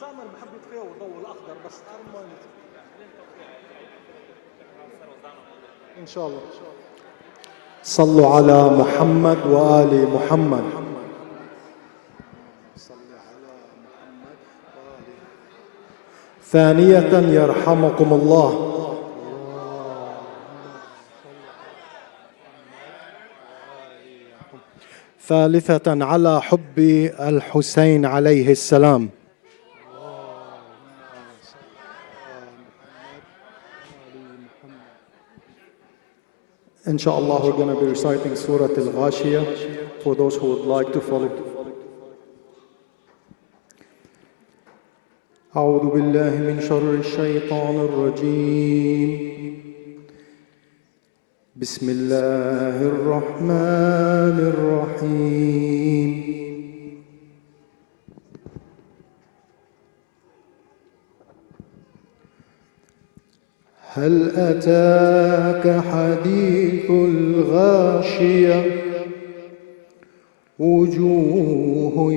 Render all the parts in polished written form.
سامر بحب يتفاوض ضوء الأخضر بس أرماني إن شاء الله. صلوا على محمد وآل محمد. ثانية يرحمكم الله. ثالثة على حب الحسين عليه السلام. Inshallah, we're going to be reciting Surah Al-Ghashiyah for those who would like to follow. أعوذ بالله من شر الشيطان الرجيم. بسم الله الرحمن الرحيم. هل أتاك حديث الغاشية وجوه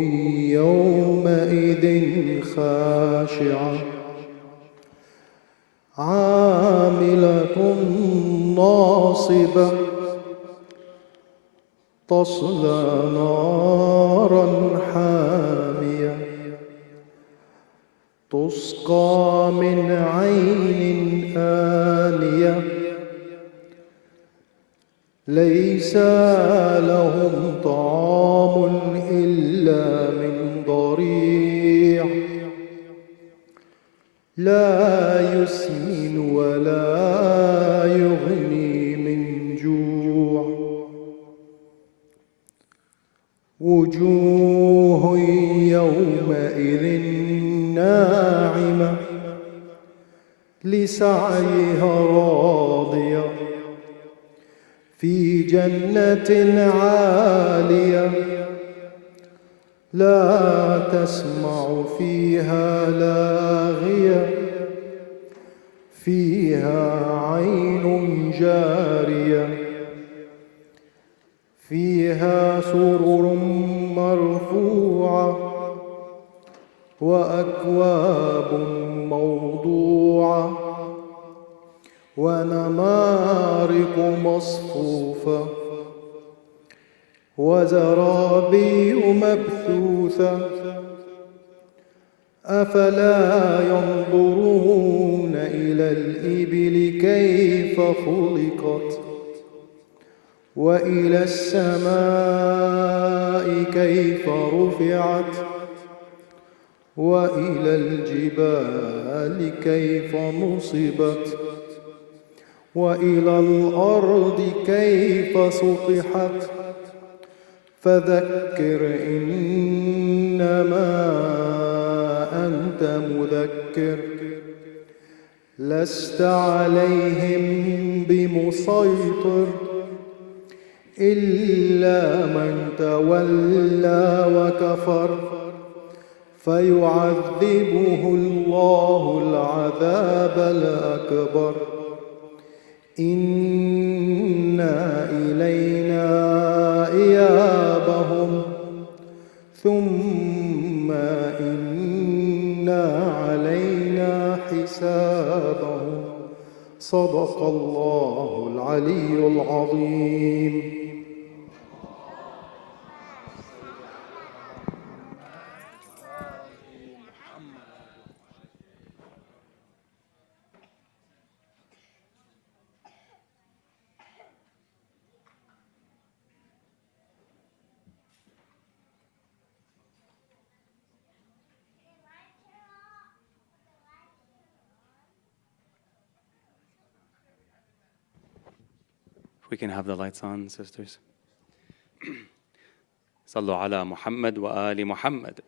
يومئذ خاشعة عاملة ناصبة تصلى نارا حامية تسقى من عين آنية ليس لهم طعام إلا من ضريع لا يسمن ولا يغني من جوع وجوه يومئذ ناعمة لسعيها راضية في جنة عالية لا تسمع فيها لاغية فيها عين جارية فيها سرر مرفوعة وأكواب موضوعة ونمارق مصفوفة وزرابي مبثوثة أفلا ينظرون إلى الإبل كيف خلقت وإلى السماء كيف رفعت وإلى الجبال كيف نصبت وإلى الأرض كيف سطحت فذكر إنما أنت مذكر لست عليهم بمسيطر إلا من تولى وكفر فيعذبه الله العذاب الأكبر إن إلينا إيابهم ثم إن علينا حسابهم صدق الله العلي العظيم. If we can have the lights on, sisters. صلوا على محمد وآل محمد.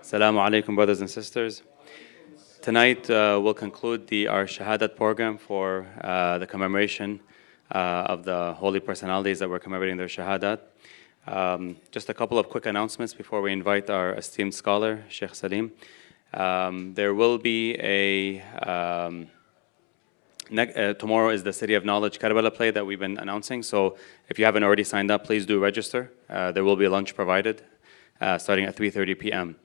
Assalamu alaikum, brothers and sisters. Tonight we'll conclude our Shahadat program for the commemoration of the holy personalities that we're commemorating their Shahadat. Just a couple of quick announcements before we invite our esteemed scholar, Sheikh Salim. There will be Tomorrow is the City of Knowledge Karbala play that we've been announcing. So if you haven't already signed up, please do register. There will be lunch provided starting at 3:30 p.m.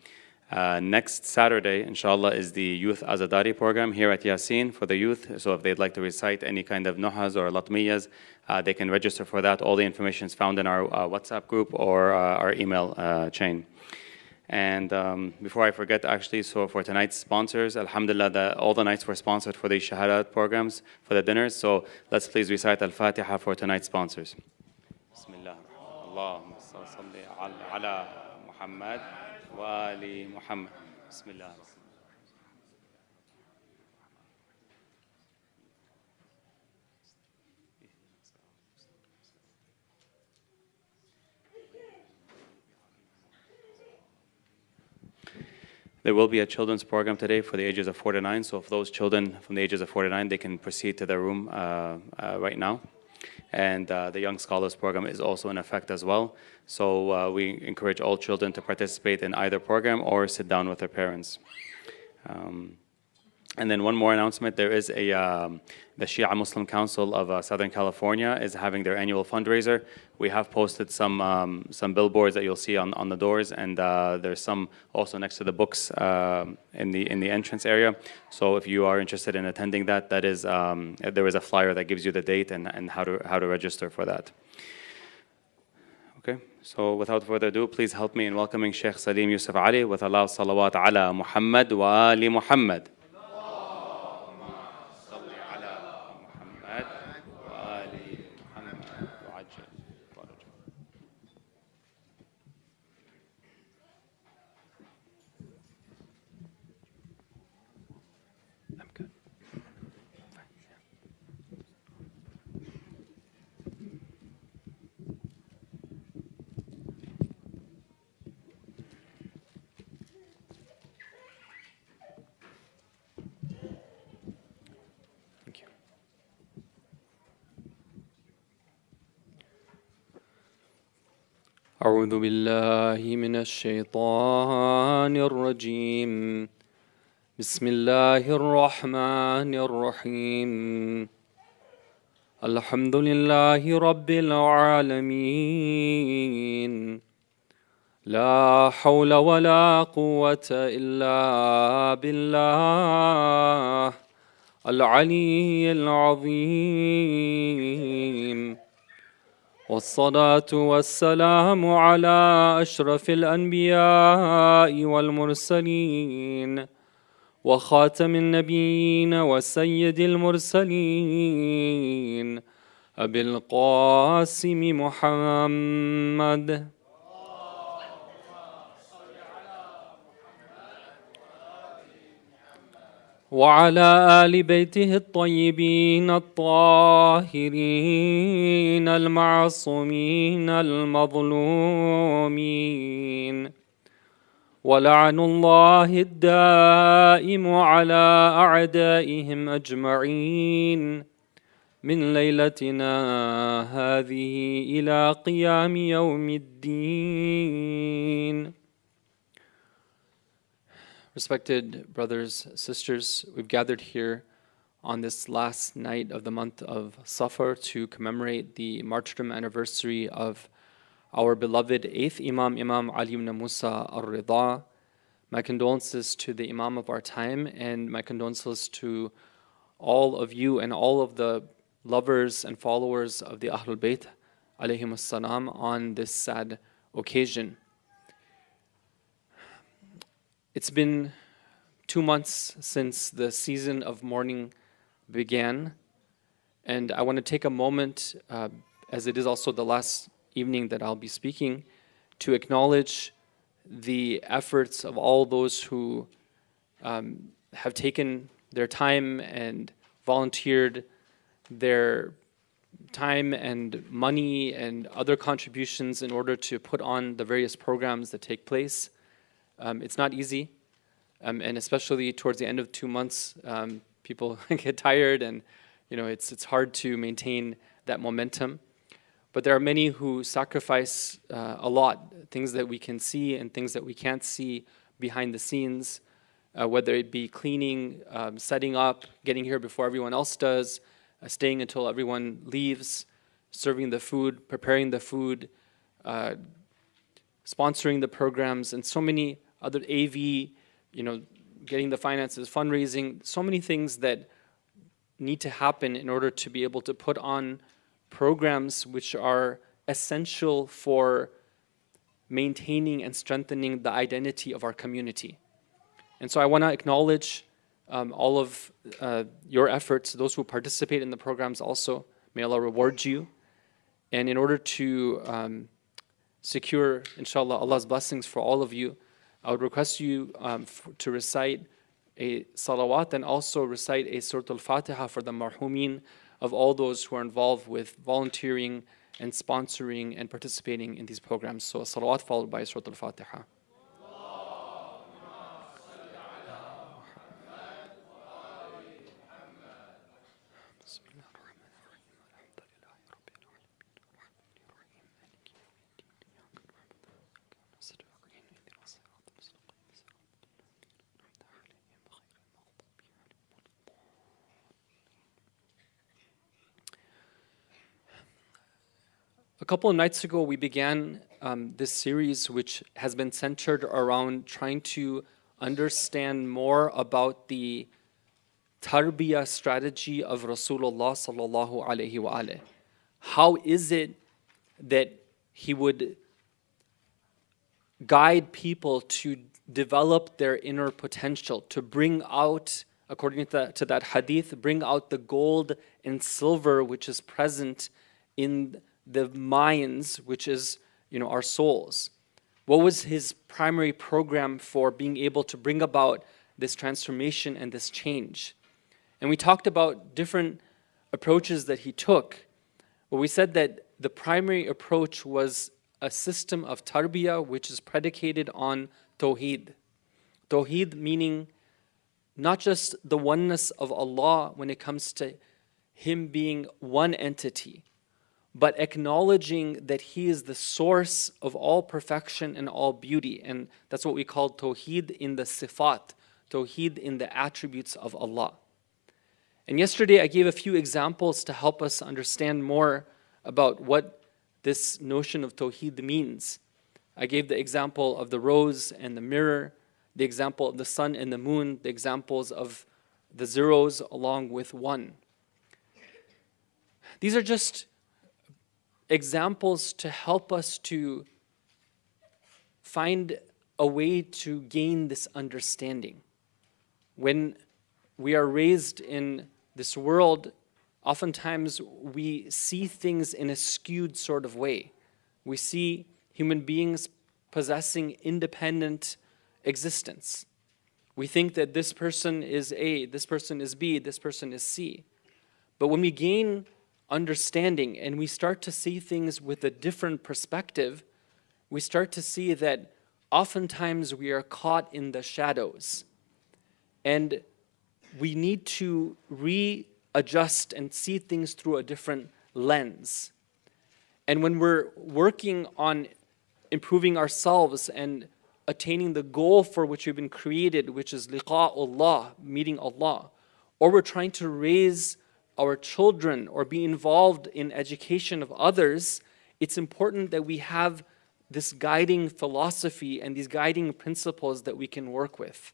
Next Saturday, inshallah, is the Youth Azadari program here at Yasin for the youth. So if they'd like to recite any kind of nuhas or latmiyas, they can register for that. All the information is found in our WhatsApp group or our email chain. And before I forget, actually, so for tonight's sponsors, alhamdulillah, all the nights were sponsored for the shahadat programs, for the dinners. So let's please recite Al-Fatiha for tonight's sponsors. Bismillah. Allahumma salli ala Muhammad wa ali Muhammad. Bismillah. There will be a children's program today for the ages of 4 to 9. So if those children from the ages of 4 to 9, they can proceed to their room right now. And the Young Scholars program is also in effect as well. So we encourage all children to participate in either program or sit down with their parents. And then one more announcement, there is the Shia Muslim Council of Southern California is having their annual fundraiser. We have posted some billboards that you'll see on the doors, and there's some also next to the books in the entrance area. So if you are interested in attending that, there is a flyer that gives you the date and how to register for that. Okay, so without further ado, please help me in welcoming Sheikh Salim Yusuf Ali with Allah salawat ala Muhammad wa ali Muhammad. أعوذ بالله من الشيطان الرجيم بسم الله الرحمن الرحيم الحمد لله رب العالمين لا حول ولا قوة إلا بالله العلي العظيم والصلاة والسلام على أشرف الأنبياء والمرسلين وخاتم النبيين وسيد المرسلين أبي القاسم محمد وعلى آل بيته الطيبين الطاهرين المعصومين المظلومين ولعن الله الدائم على أعدائهم أجمعين من ليلتنا هذه إلى قيام يوم الدين. Respected brothers, sisters, we've gathered here on this last night of the month of Safar to commemorate the martyrdom anniversary of our beloved 8th Imam, Imam Ali ibn Musa al-Ridha. My condolences to the Imam of our time, and my condolences to all of you and all of the lovers and followers of the Ahlul Bayt alayhim as-salam on this sad occasion. It's been 2 months since the season of mourning began, and I want to take a moment, as it is also the last evening that I'll be speaking, to acknowledge the efforts of all those who have taken their time and volunteered their time and money and other contributions in order to put on the various programs that take place. It's not easy, and especially towards the end of 2 months, people get tired, and it's hard to maintain that momentum. But there are many who sacrifice a lot, things that we can see and things that we can't see behind the scenes, whether it be cleaning, setting up, getting here before everyone else does, staying until everyone leaves, serving the food, preparing the food, sponsoring the programs, and so many other AV, getting the finances, fundraising, so many things that need to happen in order to be able to put on programs which are essential for maintaining and strengthening the identity of our community. And so I want to acknowledge all of your efforts, those who participate in the programs also. May Allah reward you. And in order to secure, inshallah, Allah's blessings for all of you, I would request you to recite a salawat and also recite a Surah Al-Fatiha for the marhumin of all those who are involved with volunteering and sponsoring and participating in these programs. So a salawat followed by Surah Al-Fatiha. A couple of nights ago, we began this series, which has been centered around trying to understand more about the tarbiyah strategy of Rasulullah sallallahu alaihi wasallam. How is it that he would guide people to develop their inner potential, to bring out, according to that hadith, bring out the gold and silver which is present in the minds, which is, our souls. What was his primary program for being able to bring about this transformation and this change? And we talked about different approaches that he took. But we said that the primary approach was a system of tarbiyah which is predicated on tawheed. Tawheed meaning not just the oneness of Allah when it comes to Him being one entity, but acknowledging that He is the source of all perfection and all beauty. And that's what we call tawheed in the sifat, tawheed in the attributes of Allah. And yesterday I gave a few examples to help us understand more about what this notion of tawheed means. I gave the example of the rose and the mirror, the example of the sun and the moon, the examples of the zeros along with one. These are just examples to help us to find a way to gain this understanding. When we are raised in this world, oftentimes we see things in a skewed sort of way. We see human beings possessing independent existence. We think that this person is A, this person is B, this person is C. But when we gain understanding and we start to see things with a different perspective, we start to see that oftentimes we are caught in the shadows. And we need to readjust and see things through a different lens. And when we're working on improving ourselves and attaining the goal for which we've been created, which is liqa'ullah, meeting Allah, or we're trying to raise our children or be involved in education of others, it's important that we have this guiding philosophy and these guiding principles that we can work with.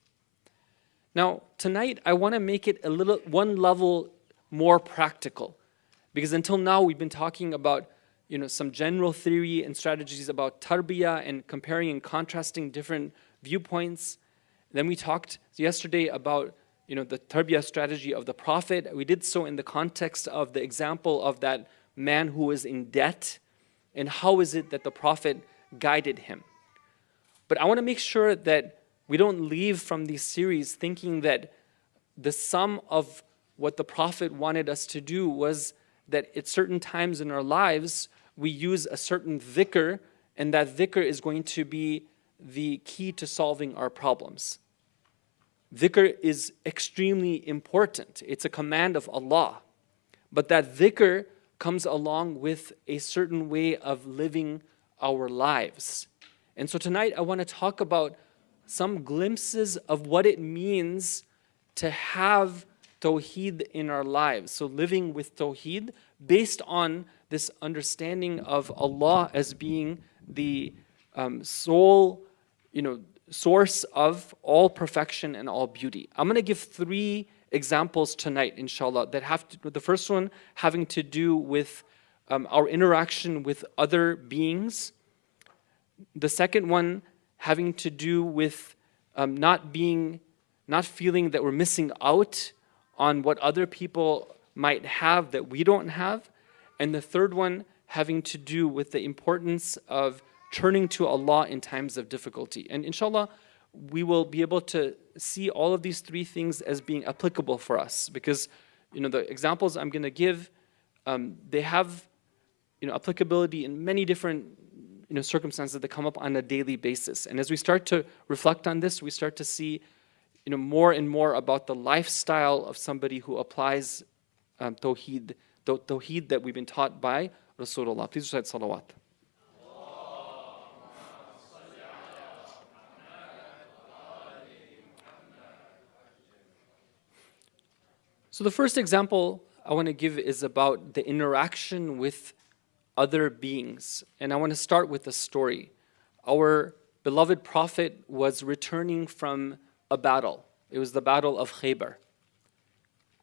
Now, tonight I want to make it one level more practical, because until now we've been talking about some general theory and strategies about tarbiyah and comparing and contrasting different viewpoints. Then we talked yesterday about the tarbiyah strategy of the Prophet. We did so in the context of the example of that man who was in debt, and how is it that the Prophet guided him. But I want to make sure that we don't leave from these series thinking that the sum of what the Prophet wanted us to do was that at certain times in our lives, we use a certain dhikr, and that dhikr is going to be the key to solving our problems. Dhikr is extremely important. It's a command of Allah. But that dhikr comes along with a certain way of living our lives. And so tonight I want to talk about some glimpses of what it means to have Tawheed in our lives. So living with Tawheed based on this understanding of Allah as being the sole, source of all perfection and all beauty. I'm going to give 3 examples tonight, inshallah, that the first one having to do with our interaction with other beings. The second one having to do with not feeling that we're missing out on what other people might have that we don't have. And the third one having to do with the importance of turning to Allah in times of difficulty. And inshallah, we will be able to see all of these 3 things as being applicable for us, because the examples I'm going to give, they have applicability in many different circumstances that come up on a daily basis. And as we start to reflect on this, we start to see more and more about the lifestyle of somebody who applies Tawheed, the Tawheed that we've been taught by Rasulullah. Please recite salawat. So the first example I want to give is about the interaction with other beings. And I want to start with a story. Our beloved Prophet was returning from a battle. It was the Battle of Khaybar.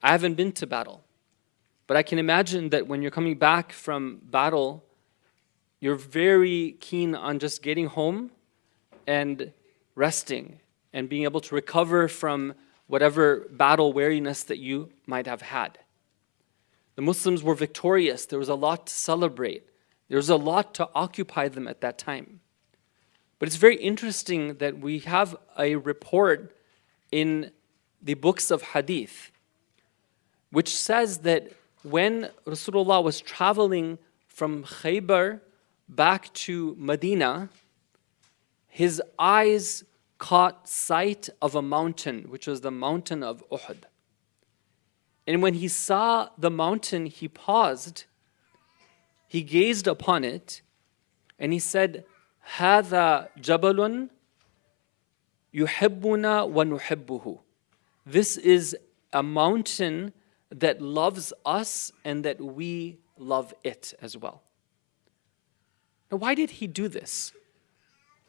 I haven't been to battle, but I can imagine that when you're coming back from battle, you're very keen on just getting home and resting and being able to recover from whatever battle weariness that you might have had. The Muslims were victorious. There was a lot to celebrate. There was a lot to occupy them at that time. But it's very interesting that we have a report in the books of hadith which says that when Rasulullah was traveling from Khaybar back to Medina, his eyes caught sight of a mountain, which was the mountain of Uhud. And when he saw the mountain, he paused, he gazed upon it, and he said, هَذَا جَبَلٌ يُحِبُّنَا وَنُحِبُّهُ. This is a mountain that loves us and that we love it as well. Now, why did he do this?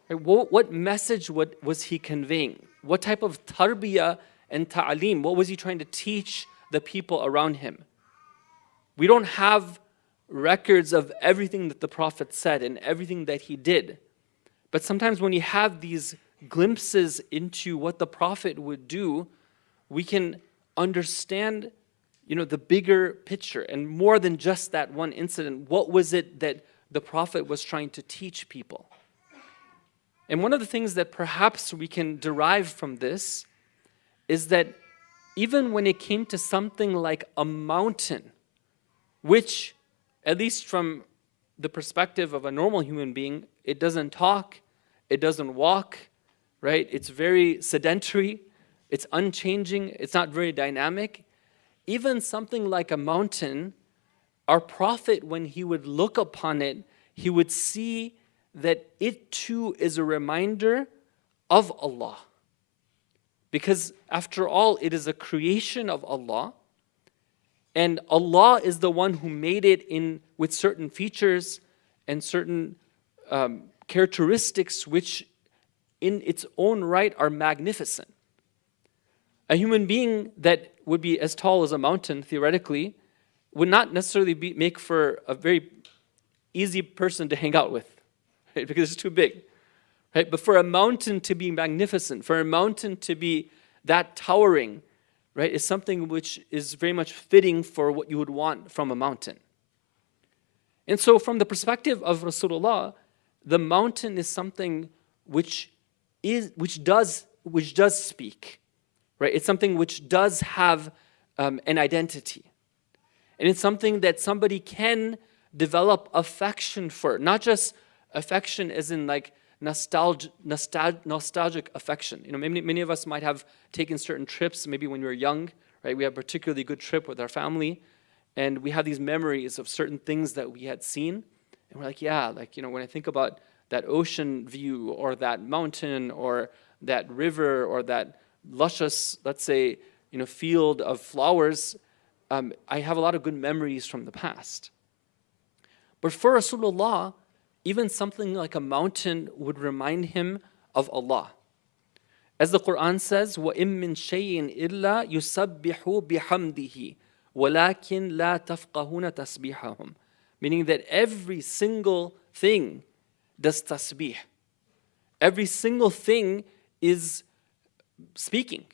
What message was he conveying? What type of tarbiyah and ta'aleem? What was he trying to teach the people around him? We don't have records of everything that the Prophet said and everything that he did. But sometimes when you have these glimpses into what the Prophet would do, we can understand, the bigger picture. And more than just that one incident, what was it that the Prophet was trying to teach people? And one of the things that perhaps we can derive from this is that even when it came to something like a mountain, which, at least from the perspective of a normal human being, it doesn't talk, it doesn't walk, right? It's very sedentary, it's unchanging, it's not very dynamic. Even something like a mountain, our Prophet, when he would look upon it, he would see that it too is a reminder of Allah. Because after all, it is a creation of Allah, and Allah is the one who made it with certain features and certain characteristics which in its own right are magnificent. A human being that would be as tall as a mountain, theoretically, would not necessarily make for a very easy person to hang out with, right? Because it's too big. Right? But for a mountain to be magnificent, for a mountain to be that towering, right, is something which is very much fitting for what you would want from a mountain. And so from the perspective of Rasulullah, the mountain is something which does speak. Right? It's something which does have an identity. And it's something that somebody can develop affection for. Not just affection as in like nostalgic affection. Many of us might have taken certain trips, maybe when we were young, right? We had a particularly good trip with our family, and we have these memories of certain things that we had seen. And we're like, when I think about that ocean view or that mountain or that river or that luscious, let's say, field of flowers, I have a lot of good memories from the past. But for Rasulullah, even something like a mountain would remind him of Allah. As the Quran says, وَإِن مِّن شَيْءٍ إِلَّا يُسَبِّحُ بِحَمْدِهِ وَلَكِنْ لَا تَفْقَهُونَ تَسْبِيحَهُم. Meaning that every single thing does tasbih. Every single thing is speaking,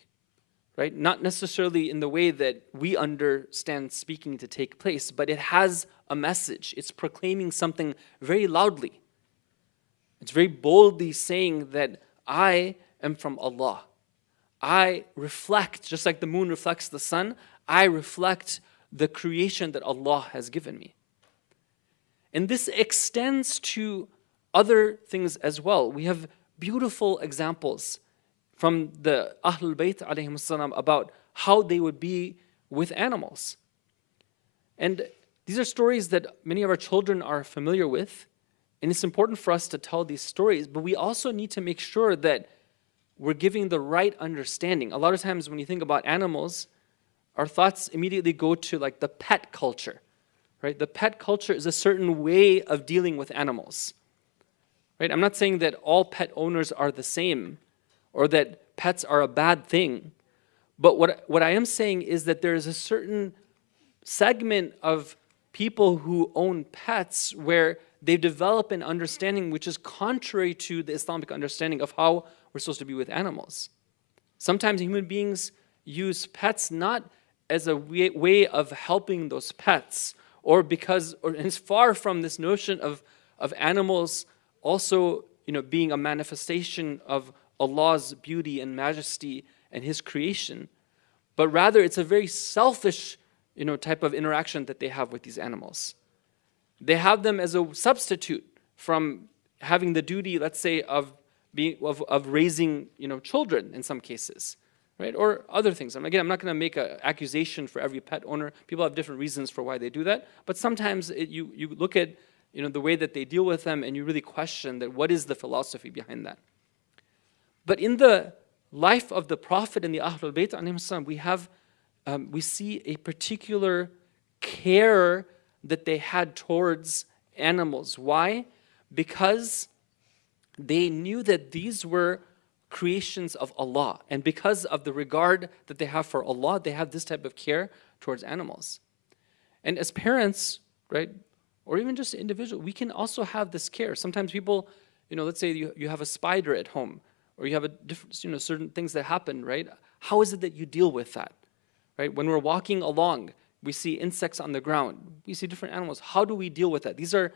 right? Not necessarily in the way that we understand speaking to take place, but it has a message. It's proclaiming something very loudly. It's very boldly saying that I am from Allah. I reflect, just like the moon reflects the sun, I reflect the creation that Allah has given me. And this extends to other things as well. We have beautiful examples from the Ahlul Bayt alayhim salam about how they would be with animals. And these are stories that many of our children are familiar with. And it's important for us to tell these stories, but we also need to make sure that we're giving the right understanding. A lot of times when you think about animals, our thoughts immediately go to like the pet culture, right? The pet culture is a certain way of dealing with animals, right? I'm not saying that all pet owners are the same or that pets are a bad thing, but what I am saying is that there is a certain segment of people who own pets where they develop an understanding which is contrary to the Islamic understanding of how we're supposed to be with animals. Sometimes human beings use pets not as a way of helping those pets, or it's far from this notion of animals also being a manifestation of Allah's beauty and majesty and His creation, but rather it's a very selfish type of interaction that they have with these animals. They have them as a substitute from having the duty, let's say, of raising children in some cases, right? Or other things. And again, I'm not going to make an accusation for every pet owner. People have different reasons for why they do that. But sometimes you look at the way that they deal with them, and you really question that what is the philosophy behind that. But in the life of the Prophet and the Ahlul Bayt, we see a particular care that they had towards animals. Why? Because they knew that these were creations of Allah. And because of the regard that they have for Allah, they have this type of care towards animals. And as parents, right, or even just individuals, we can also have this care. Sometimes people, let's say you have a spider at home, or you have a different, certain things that happen, right? How is it that you deal with that, right? When we're walking along, we see insects on the ground. We see different animals. How do we deal with that? These are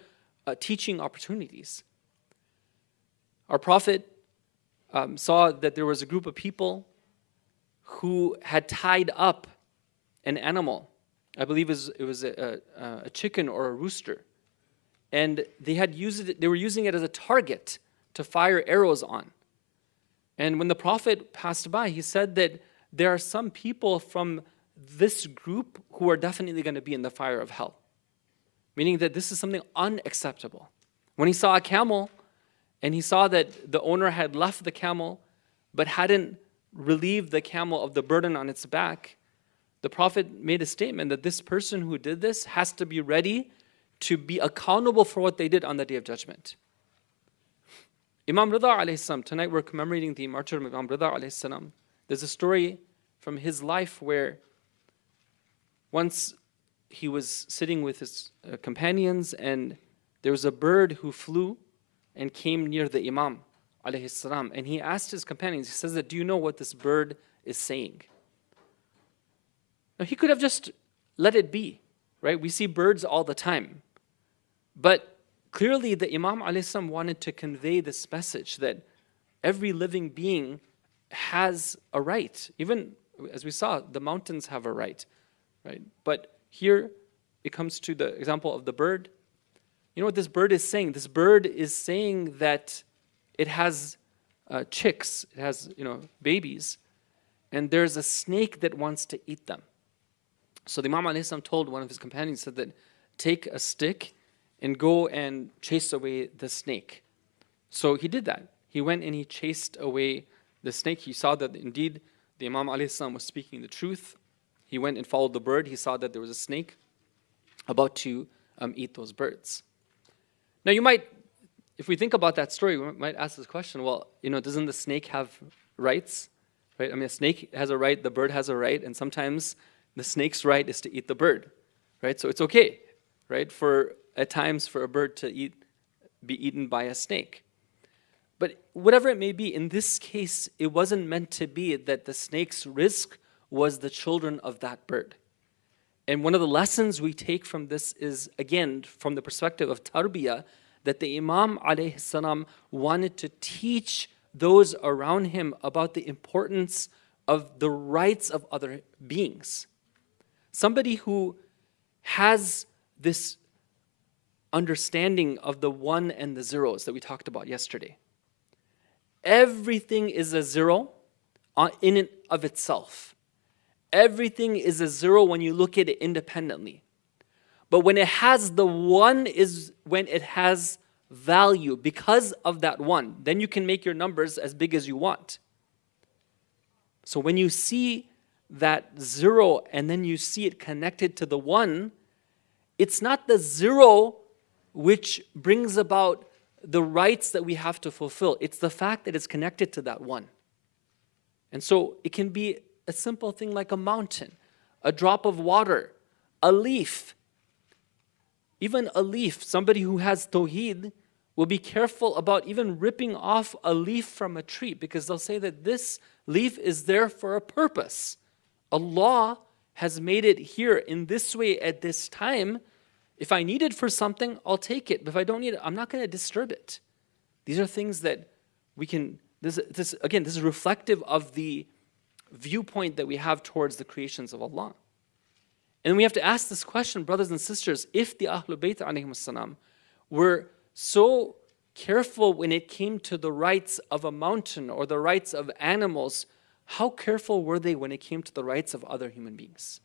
teaching opportunities. Our Prophet saw that there was a group of people who had tied up an animal. I believe it was a chicken or a rooster. And they were using it as a target to fire arrows on. And when the Prophet passed by, he said that there are some people from this group who are definitely going to be in the fire of hell. Meaning that this is something unacceptable. When he saw a camel, and he saw that the owner had left the camel, but hadn't relieved the camel of the burden on its back, the Prophet made a statement that this person who did this has to be ready to be accountable for what they did on the Day of Judgment. Imam Ridha alayhi salam, tonight we're commemorating the martyrdom of Imam Ridha alayhi salam. There's a story from his life where once he was sitting with his companions, and there was a bird who flew and came near the Imam alayhi salam, and he asked his companions, he says that, do you know what this bird is saying? Now he could have just let it be, right? We see birds all the time. But clearly the Imam alayhi salam wanted to convey this message that every living being has a right. Even as we saw, the mountains have a right, right? But here it comes to the example of the bird. You know what this bird is saying? This bird is saying that it has chicks, it has babies, and there's a snake that wants to eat them. So the Imam alayhi salam told one of his companions, said that take a stick and go and chase away the snake. So he did that. He went and he chased away the snake, he saw that indeed the Imam alayhi salam was speaking the truth. He went and followed the bird. He saw that there was a snake about to eat those birds. Now you might, if we think about that story, we might ask this question, well, doesn't the snake have rights? Right? I mean, a snake has a right, the bird has a right, and sometimes the snake's right is to eat the bird. Right? So it's okay, right, at times for a bird to be eaten by a snake. But whatever it may be, in this case, it wasn't meant to be that the snake's risk was the children of that bird. And one of the lessons we take from this is, again, from the perspective of tarbiyah, that the Imam alayhi salam wanted to teach those around him about the importance of the rights of other beings. Somebody who has this understanding of the one and the zeros that we talked about yesterday. Everything is a zero in and of itself. Everything is a zero when you look at it independently. But when it has the one is when it has value because of that one. Then you can make your numbers as big as you want. So when you see that zero and then you see it connected to the one, it's not the zero which brings about the rights that we have to fulfill. It's the fact that it's connected to that one. And so it can be a simple thing like a mountain, a drop of water, a leaf. Even a leaf, somebody who has tawheed will be careful about even ripping off a leaf from a tree because they'll say that this leaf is there for a purpose. Allah has made it here in this way at this time. If I need it for something, I'll take it. But if I don't need it, I'm not going to disturb it. These are things that we can, this is reflective of the viewpoint that we have towards the creations of Allah. And we have to ask this question, brothers and sisters, if the Ahlul Bayt alayhim salam were so careful when it came to the rights of a mountain or the rights of animals, how careful were they when it came to the rights of other human beings?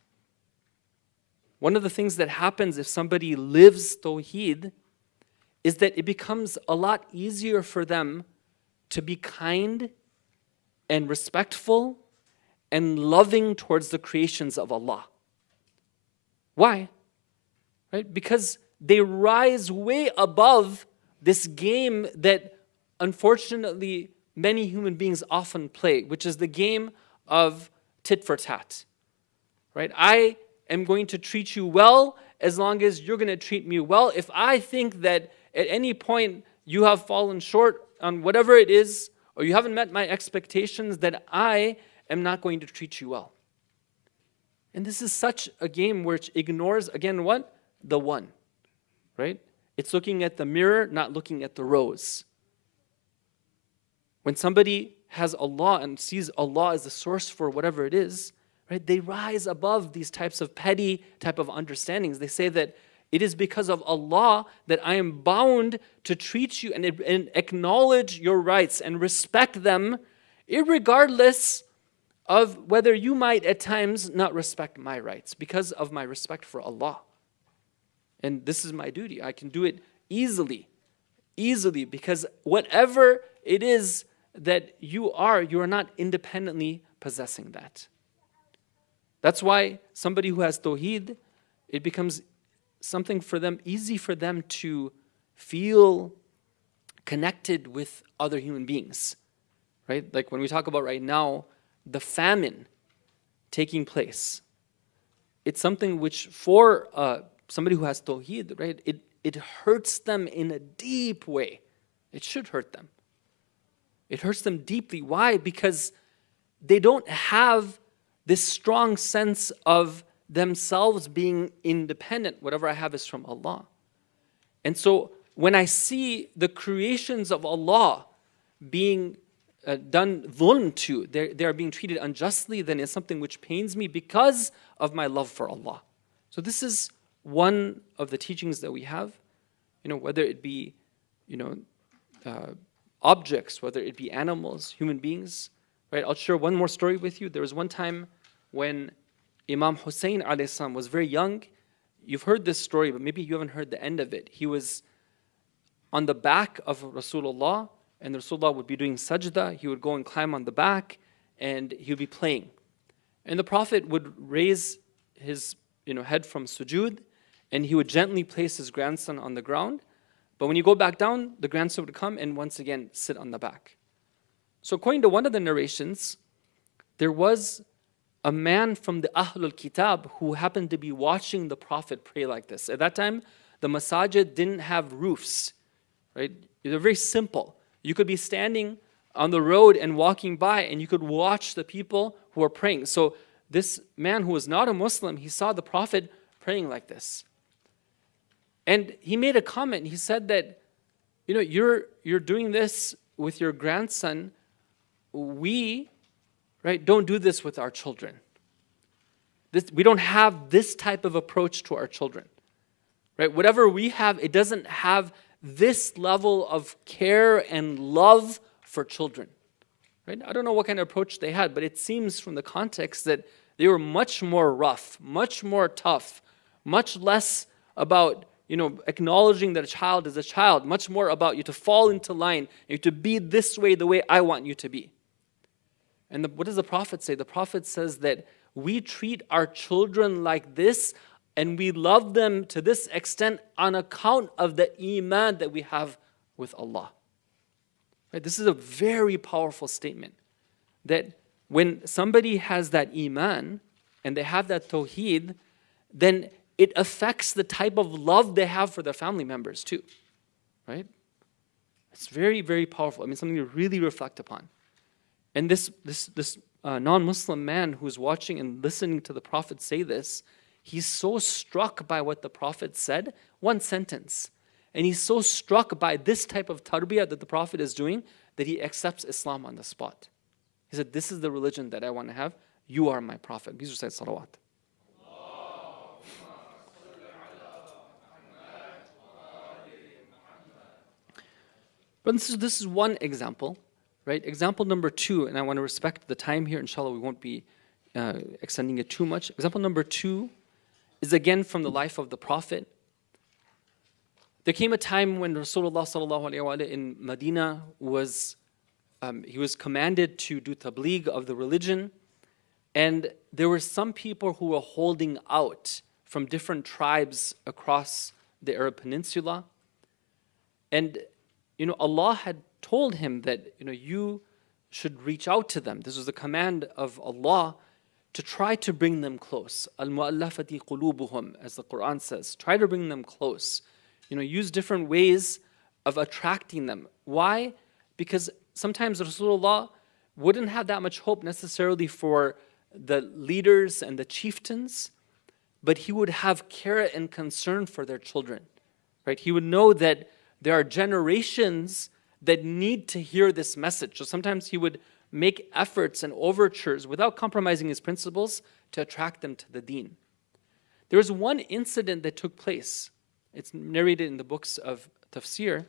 One of the things that happens if somebody lives tawheed is that it becomes a lot easier for them to be kind and respectful and loving towards the creations of Allah. Why? Right? Because they rise way above this game that unfortunately many human beings often play, which is the game of tit for tat. Right? I am going to treat you well as long as you're going to treat me well. If I think that at any point you have fallen short on whatever it is, or you haven't met my expectations, that I am not going to treat you well. And this is such a game which ignores, again, what? The one, right? It's looking at the mirror, not looking at the rose. When somebody has Allah and sees Allah as the source for whatever it is, right, they rise above these types of petty type of understandings. They say that it is because of Allah that I am bound to treat you and acknowledge your rights and respect them, irregardless of whether you might at times not respect my rights, because of my respect for Allah. And this is my duty. I can do it easily, because whatever it is that you are not independently possessing that. That's why somebody who has tawheed, it becomes something for them, easy for them to feel connected with other human beings, right? Like when we talk about right now, the famine taking place. It's something which for somebody who has tawheed, right, it hurts them in a deep way. It should hurt them. It hurts them deeply. Why? Because they don't have this strong sense of themselves being independent. Whatever I have is from Allah. And so when I see the creations of Allah being done dhulm to, they are being treated unjustly, then it's something which pains me because of my love for Allah. So this is one of the teachings that we have, whether it be, objects, whether it be animals, human beings, right? I'll share one more story with you. There was one time when Imam Hussein alayhi salam was very young. You've heard this story, but maybe you haven't heard the end of it. He was on the back of Rasulullah, and the Rasulullah would be doing sajda, he would go and climb on the back, and he would be playing. And the Prophet would raise his head from sujood, and he would gently place his grandson on the ground. But when you go back down, the grandson would come and once again sit on the back. So according to one of the narrations, there was a man from the Ahlul Kitab who happened to be watching the Prophet pray like this. At that time, the masajid didn't have roofs, right? They're very simple. You could be standing on the road and walking by, and you could watch the people who are praying. So this man who was not a Muslim, he saw the Prophet praying like this. And he made a comment. He said that, you're doing this with your grandson. We, right, don't do this with our children. We don't have this type of approach to our children. Right? Whatever we have, it doesn't have this level of care and love for children. Right? I don't know what kind of approach they had, but it seems from the context that they were much more rough, much more tough, much less about acknowledging that a child is a child, much more about you to fall into line, you to be this way, the way I want you to be. And what does the Prophet say? The Prophet says that we treat our children like this, and we love them to this extent on account of the iman that we have with Allah. Right? This is a very powerful statement, that when somebody has that iman and they have that tawheed, then it affects the type of love they have for their family members too. Right? It's very, very powerful. I mean, something to really reflect upon. And this non-Muslim man who's watching and listening to the Prophet say this, he's so struck by what the Prophet said, one sentence. And he's so struck by this type of tarbiyah that the Prophet is doing that he accepts Islam on the spot. He said, this is the religion that I want to have. You are my Prophet. Please recite salawat. But this is one example, right? Example number two, and I want to respect the time here. Inshallah, we won't be extending it too much. Example number two is again from the life of the Prophet. There came a time when Rasulullah sallallahu alaihi wasallam in Medina was commanded to do tabligh of the religion, and there were some people who were holding out from different tribes across the Arab Peninsula, and Allah had told him that you should reach out to them. This was the command of Allah to try to bring them close. Al-mu'allafati qulubuhum, as the Quran says. Try to bring them close. Use different ways of attracting them. Why? Because sometimes Rasulullah wouldn't have that much hope necessarily for the leaders and the chieftains, but he would have care and concern for their children. Right? He would know that there are generations that need to hear this message. So sometimes he would make efforts and overtures without compromising his principles to attract them to the deen. There was one incident that took place. It's narrated in the books of tafsir,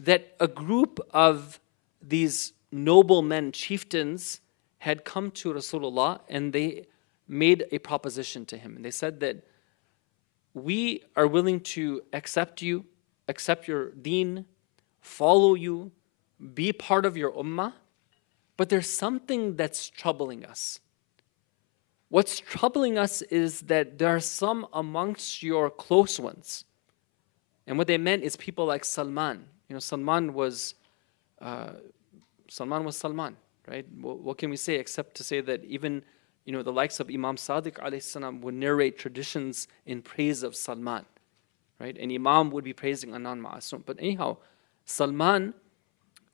that a group of these noblemen, chieftains, had come to Rasulullah and they made a proposition to him. And they said that we are willing to accept you, accept your deen, follow you, be part of your ummah, but there's something that's troubling us. What's troubling us is that there are some amongst your close ones. And what they meant is people like Salman. Salman was Salman, right? What can we say except to say that even the likes of Imam Sadiq alayhi salam would narrate traditions in praise of Salman, right? And Imam would be praising a non-ma'asum. But anyhow, Salman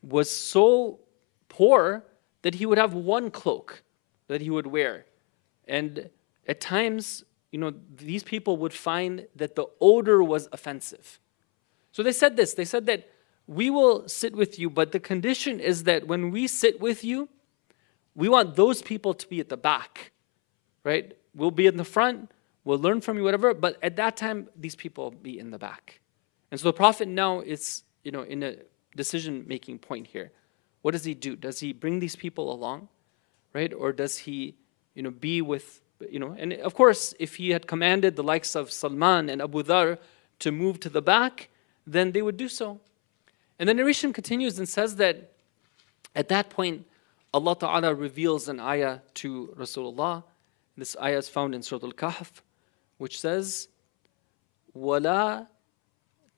was so poor that he would have one cloak that he would wear. And at times, these people would find that the odor was offensive. So they said this, they said that we will sit with you, but the condition is that when we sit with you, we want those people to be at the back, right? We'll be in the front, we'll learn from you, whatever, but at that time, these people will be in the back. And so the Prophet now is, in a decision-making point here. What does he do? Does he bring these people along, right? Or does he, be with, and of course, if he had commanded the likes of Salman and Abu Dhar to move to the back, then they would do so. And the narration continues and says that at that point, Allah Ta'ala reveals an ayah to Rasulullah. This ayah is found in Surah Al-Kahf, which says, وَلَا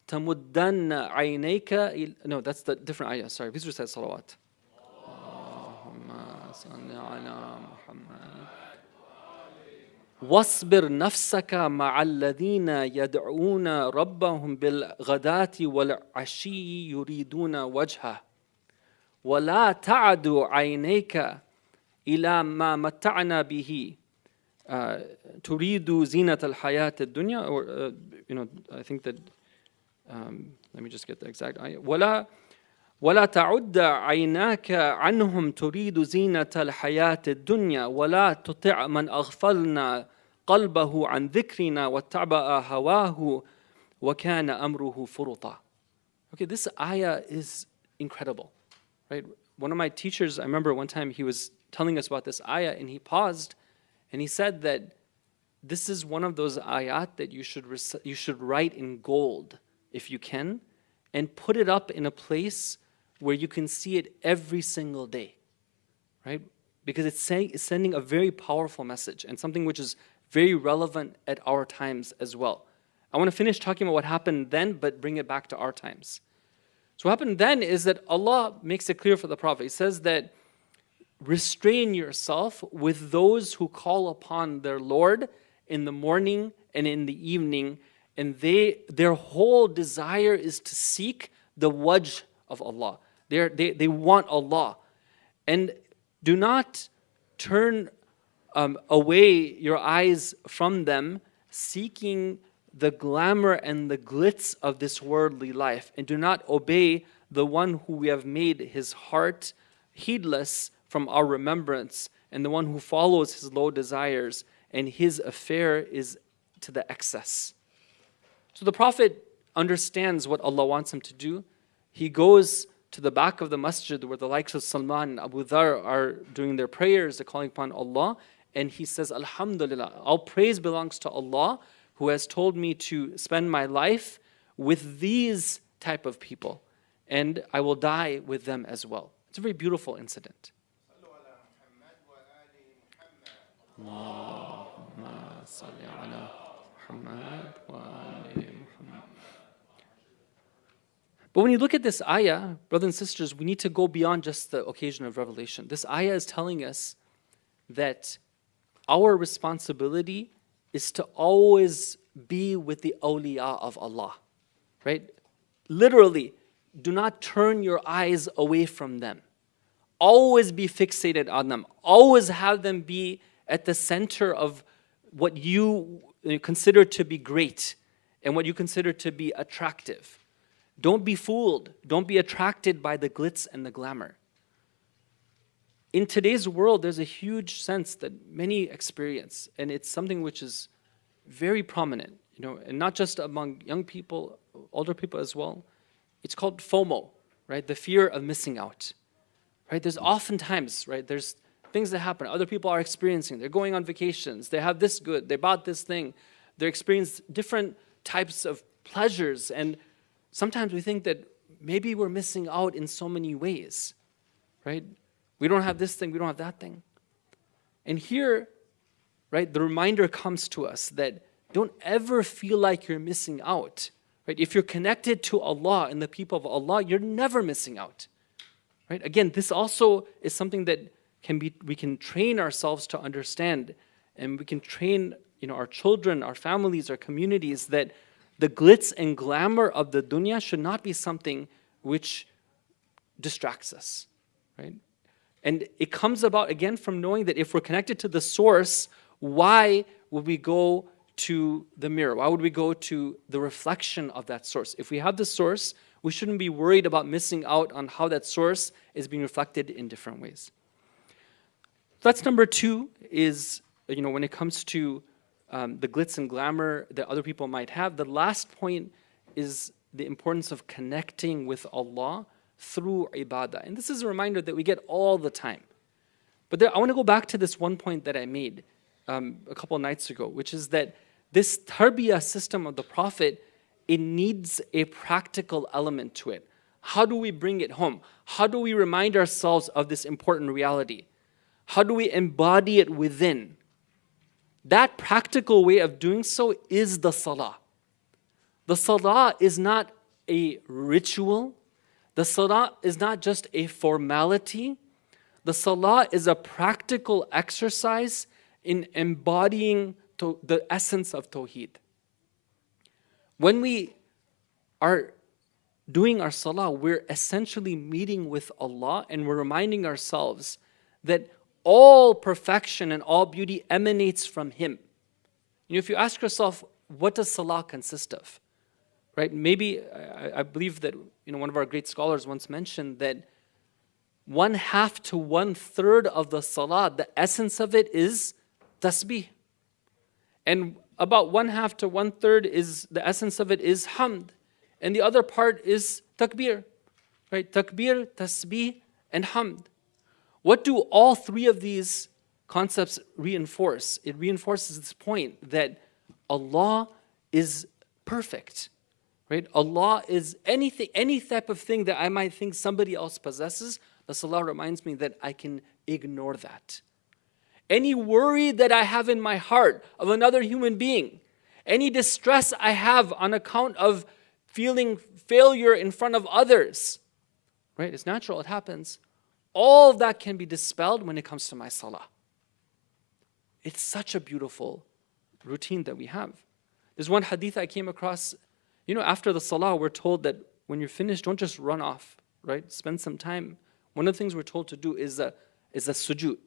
تَمُدَّنَّ عَيْنَيْكَ No, that's the different ayah. Sorry, please recite salawat. واصبر نفسك مع الذين يدعون ربهم بالغداة والعشي يريدون وجهه ولا تعد عينيك إلى ما متعنا به تريد زينة الحياة الدنيا or I think that let me just get the exact ayah ولا تعد عيناك عنهم تريد زينة الحياة الدنيا ولا تطع من أغفلنا قلبه عن ذكرنا واتبع هواه وكان أمره فرطا. Okay, this ayah is incredible, right? One of my teachers, I remember one time he was telling us about this ayah and he paused and he said that this is one of those ayat that you should write in gold if you can and put it up in a place where you can see it every single day, right? Because it's sending a very powerful message and something which is very relevant at our times as well. I want to finish talking about what happened then, but bring it back to our times. So what happened then is that Allah makes it clear for the Prophet. He says that restrain yourself with those who call upon their Lord in the morning and in the evening, and their whole desire is to seek the wajh of Allah. They want Allah. And do not turn away your eyes from them, seeking the glamour and the glitz of this worldly life. And do not obey the one who we have made his heart heedless from our remembrance, and the one who follows his low desires, and his affair is to the excess. So the Prophet understands what Allah wants him to do. He goes to the back of the masjid where the likes of Salman and Abu Dhar are doing their prayers, they're calling upon Allah, and he says, Alhamdulillah, all praise belongs to Allah who has told me to spend my life with these type of people, and I will die with them as well. It's a very beautiful incident. But when you look at this ayah, brothers and sisters, we need to go beyond just the occasion of revelation. This ayah is telling us that our responsibility is to always be with the awliya of Allah, right? Literally, do not turn your eyes away from them. Always be fixated on them. Always have them be at the center of what you consider to be great and what you consider to be attractive. Don't be fooled. Don't be attracted by the glitz and the glamour. In today's world, there's a huge sense that many experience, and it's something which is very prominent, and not just among young people, older people as well. It's called FOMO, right? The fear of missing out, right? There's oftentimes, right? There's things that happen. Other people are experiencing. They're going on vacations. They have this good. They bought this thing. They experience different types of pleasures, and sometimes we think that maybe we're missing out in so many ways, right? We don't have this thing, we don't have that thing. And here, right, the reminder comes to us that don't ever feel like you're missing out, right? If you're connected to Allah and the people of Allah, you're never missing out, right? Again, this also is something that we can train ourselves to understand, and we can train, our children, our families, our communities, that the glitz and glamour of the dunya should not be something which distracts us, right? And it comes about, again, from knowing that if we're connected to the source, why would we go to the mirror? Why would we go to the reflection of that source? If we have the source, we shouldn't be worried about missing out on how that source is being reflected in different ways. That's number two, is, when it comes to the glitz and glamour that other people might have. The last point is the importance of connecting with Allah through ibadah. And this is a reminder that we get all the time. But I want to go back to this one point that I made a couple nights ago, which is that this tarbiyah system of the Prophet, it needs a practical element to it. How do we bring it home? How do we remind ourselves of this important reality? How do we embody it within? That practical way of doing so is the salah. The salah is not a ritual. The salah is not just a formality. The salah is a practical exercise in embodying the essence of Tawheed. When we are doing our salah, we're essentially meeting with Allah, and we're reminding ourselves that all perfection and all beauty emanates from Him. If you ask yourself, what does salah consist of? Right? Maybe, I believe that one of our great scholars once mentioned that 1/2 to 1/3 of the salah, the essence of it is tasbih. And about 1/2 to 1/3 is, the essence of it is hamd. And the other part is takbir, right? Takbir, tasbih, and hamd. What do all three of these concepts reinforce? It reinforces this point that Allah is perfect, right? Allah is anything, any type of thing that I might think somebody else possesses, the salah reminds me that I can ignore that. Any worry that I have in my heart of another human being, any distress I have on account of feeling failure in front of others, right? It's natural, it happens. All of that can be dispelled when it comes to my salah. It's such a beautiful routine that we have. There's one hadith I came across, after the salah, we're told that when you're finished, don't just run off, right? Spend some time. One of the things we're told to do is a sujood.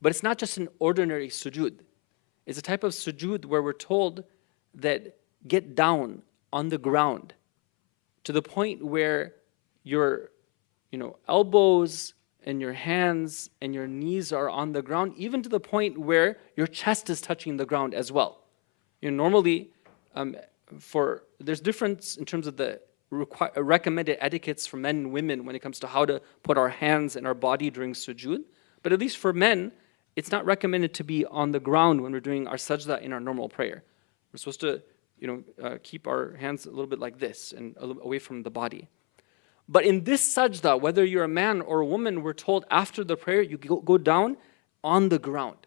But it's not just an ordinary sujood. It's a type of sujood where we're told that get down on the ground to the point where your elbows and your hands and your knees are on the ground, even to the point where your chest is touching the ground as well. Normally, there's difference in terms of the recommended etiquettes for men and women when it comes to how to put our hands and our body during sujood. But at least for men, it's not recommended to be on the ground when we're doing our sajda in our normal prayer. We're supposed to keep our hands a little bit like this and a little away from the body. But in this sajda, whether you're a man or a woman, we're told after the prayer, you go down on the ground.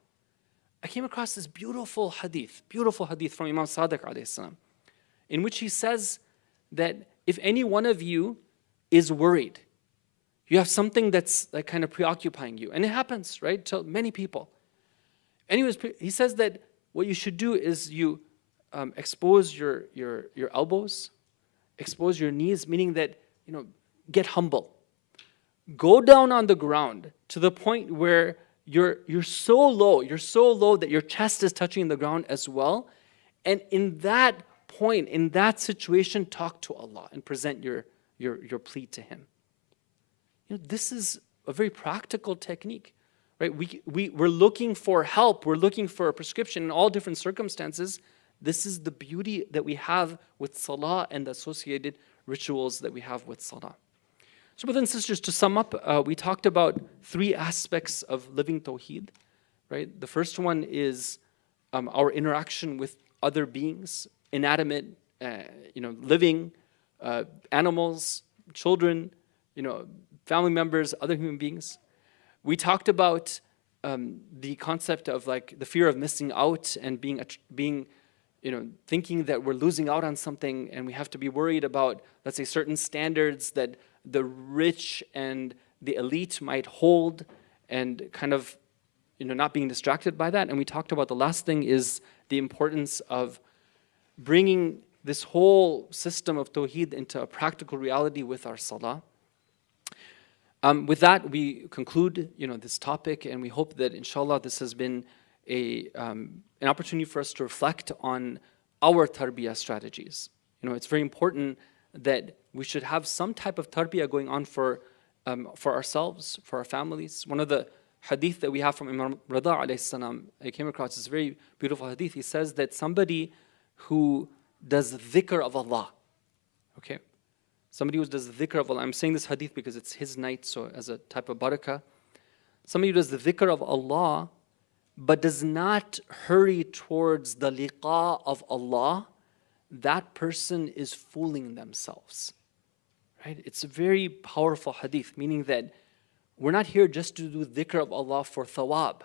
I came across this beautiful hadith from Imam Sadiq alayhi salam, in which he says that if any one of you is worried, you have something that's like kind of preoccupying you, and it happens, right, to many people. Anyways, he says that what you should do is you expose your elbows, expose your knees, meaning that, get humble. Go down on the ground to the point where you're so low that your chest is touching the ground as well. And in that point, in that situation, talk to Allah and present your plea to Him. This is a very practical technique, right? We're looking for help. We're looking for a prescription in all different circumstances. This is the beauty that we have with salah and the associated rituals that we have with salah. So brothers and sisters, to sum up, we talked about 3 aspects of living Tawheed, right? The first one is our interaction with other beings, inanimate, living, animals, children, family members, other human beings. We talked about the concept of like the fear of missing out and being thinking that we're losing out on something, and we have to be worried about, let's say, certain standards that the rich and the elite might hold, and kind of, not being distracted by that. And we talked about the last thing is the importance of bringing this whole system of Tawheed into a practical reality with our salah. With that, we conclude, this topic, and we hope that, inshallah, this has been an opportunity for us to reflect on our tarbiyah strategies. It's very important that we should have some type of tarbiyah going on for ourselves, for our families. One of the hadith that we have from Imam al-Ridha alayhi salam, I came across this very beautiful hadith. He says that somebody who does dhikr of Allah, okay? Somebody who does the dhikr of Allah. I'm saying this hadith because it's his night, so as a type of barakah. Somebody who does the dhikr of Allah, but does not hurry towards the liqa of Allah, that person is fooling themselves. Right? It's a very powerful hadith, meaning that we're not here just to do dhikr of Allah for thawab.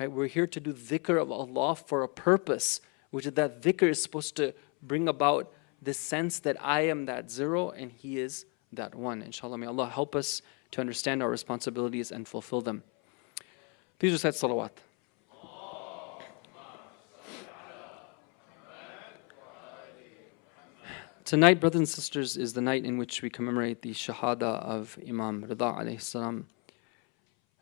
Right? We're here to do dhikr of Allah for a purpose, which is that dhikr is supposed to bring about this sense that I am that zero and He is that one. Inshallah, may Allah help us to understand our responsibilities and fulfill them. Please recite salawat. Tonight, brothers and sisters, is the night in which we commemorate the Shahada of Imam Ridha alayhi salam.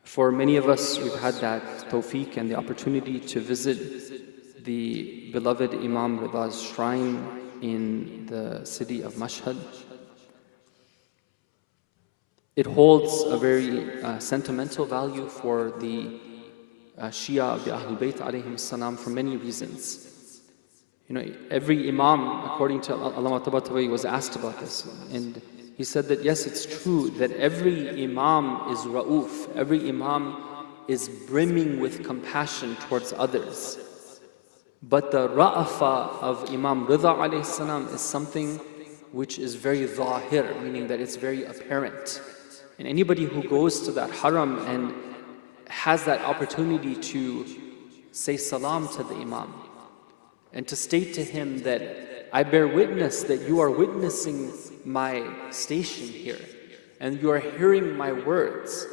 For many of us, we've had that tawfiq and the opportunity to visit the beloved Imam Ridha's shrine in the city of Mashhad. It holds a very sentimental value for the Shia of the Ahlul Bayt alayhim salam for many reasons. You know, every Imam, according to Allama Tabatabai, was asked about this. And he said that yes, it's true that every Imam is ra'uf, every Imam is brimming with compassion towards others. But the ra'afa of Imam Ridha alayhi salam is something which is very zahir, meaning that it's very apparent. And anybody who goes to that haram and has that opportunity to say salam to the Imam and to state to him that I bear witness that you are witnessing my station here and you are hearing my words,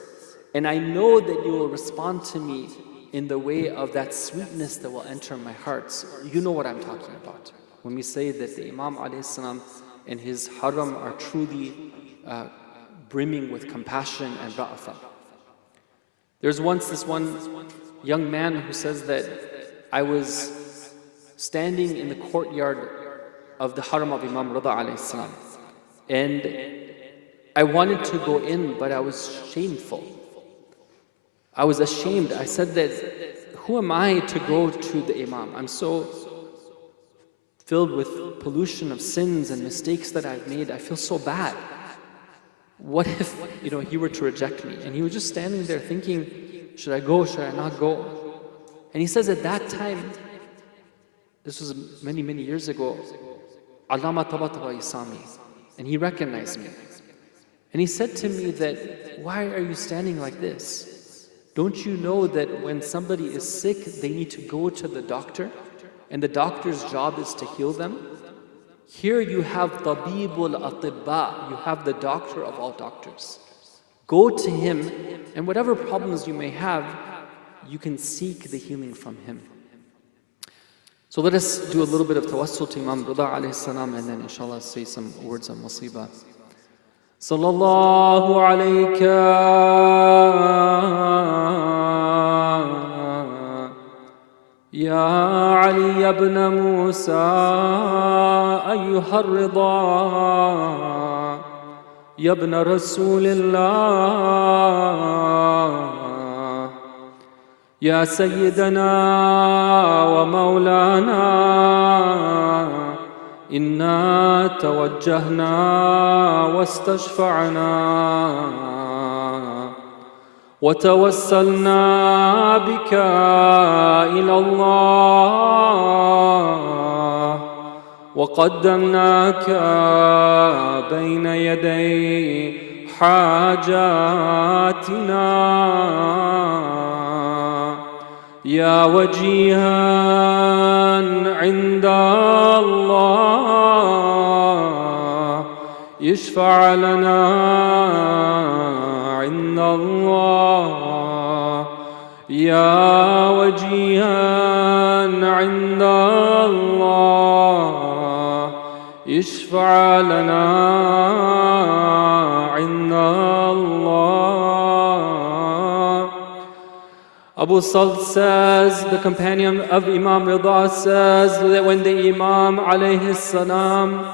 and I know that you will respond to me in the way of that sweetness that will enter my heart. So you know what I'm talking about when we say that the Imam alayhi salam and his haram are truly brimming with compassion and ra'afa. There's once this one young man who says that I was standing in the courtyard of the haram of Imam Ridha alayhi salam, and I wanted to go in, but I was shameful. I was ashamed. I said that, who am I to go to the Imam? I'm so filled with pollution of sins and mistakes that I've made. I feel so bad. What if, he were to reject me? And he was just standing there thinking, should I go, should I not go? And he says at that time, this was many, many years ago, Allama Tabatabai saw me, and he recognized me. And he said to me that, why are you standing like this? Don't you know that when somebody is sick, they need to go to the doctor, and the doctor's job is to heal them? Here you have Tabibul Atibba, you have the doctor of all doctors. Go to him, and whatever problems you may have, you can seek the healing from him. So let us do a little bit of tawassul to Imam Ridha alayhi salam, and then inshallah say some words of musibah. Sallallahu alayka Ya Ali ibn Musa ayyuha ar-Ridha Ya ibn Rasulillah Ya Sayyidana wa Maulana Inna tawajjahna wastashfa'na وتوسلنا بك إلى الله وقدمناك بين يدي حاجاتنا يا وجيها عند الله يشفع لنا عند الله يا وجيها عند الله يشفع لنا عند الله. Abu Salt says, the companion of Imam Ridha says that when the Imam alayhi salam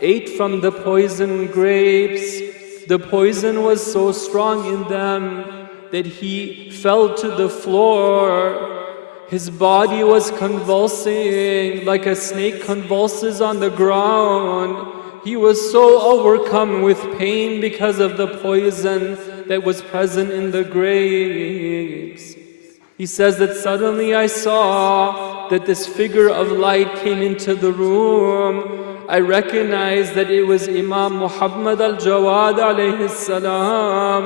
ate from the poison grapes, the poison was so strong in them that he fell to the floor. His body was convulsing like a snake convulses on the ground. He was so overcome with pain because of the poison that was present in the grapes. He says that suddenly I saw that this figure of light came into the room. I recognized that it was Imam Muhammad al-Jawad alayhi salam.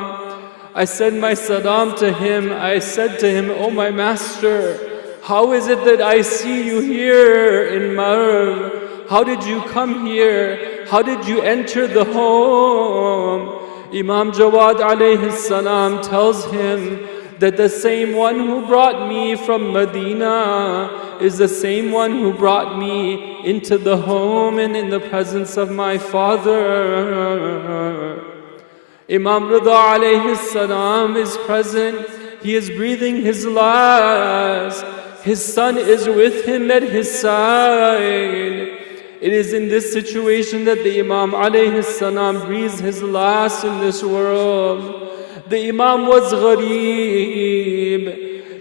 I said my salam to him. I said to him, "Oh my master, how is it that I see you here in Marv? How did you come here? How did you enter the home?" Imam Jawad alayhi salam tells him that the same one who brought me from Medina is the same one who brought me into the home and in the presence of my father. Imam Ridha alayhi salam is present. He is breathing his last. His son is with him at his side. It is in this situation that the Imam alayhi salam breathes his last in this world. The Imam was ghareeb.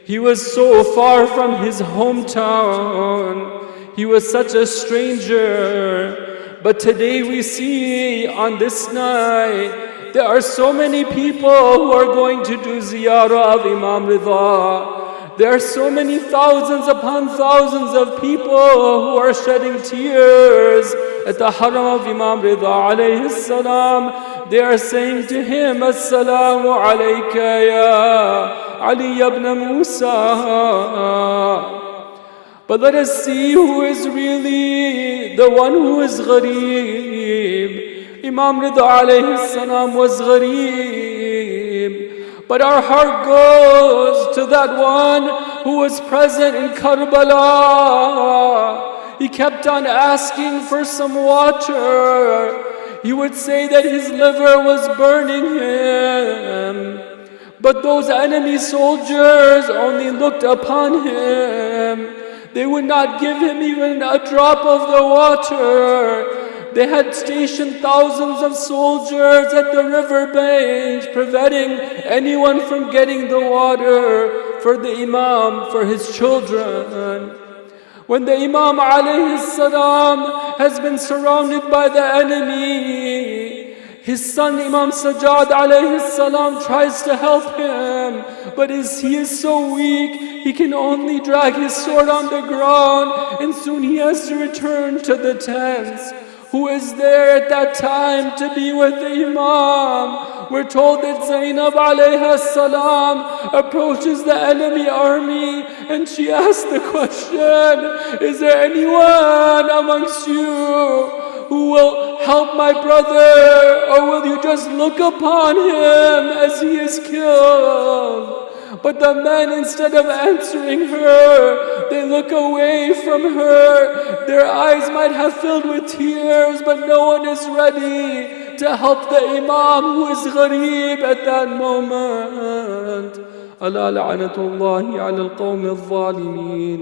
He was so far from his hometown. He was such a stranger. But today we see on this night, there are so many people who are going to do ziyarah of Imam Ridha. There are so many thousands upon thousands of people who are shedding tears at the haram of Imam Ridha alayhi salam. They are saying to him, "Assalamu alayka ya Ali ibn Musa." But let us see who is really the one who is ghareeb. Imam Ridha alayhi salam was ghareeb. But our heart goes to that one who was present in Karbala. He kept on asking for some water. He would say that his liver was burning him. But those enemy soldiers only looked upon him. They would not give him even a drop of the water. They had stationed thousands of soldiers at the river banks, preventing anyone from getting the water for the Imam, for his children. When the Imam alayhi salam has been surrounded by the enemy, his son Imam Sajjad alayhi salam tries to help him, but he is so weak, he can only drag his sword on the ground, and soon he has to return to the tents. Who is there at that time to be with the Imam? We're told that Zainab alayha salam approaches the enemy army and she asks the question, "Is there anyone amongst you who will help my brother, or will you just look upon him as he is killed?" But the men, instead of answering her, they look away from her. Their eyes might have filled with tears, but no one is ready to help the Imam who is ghareeb at that moment. ألا لعنة الله على القوم الظالمين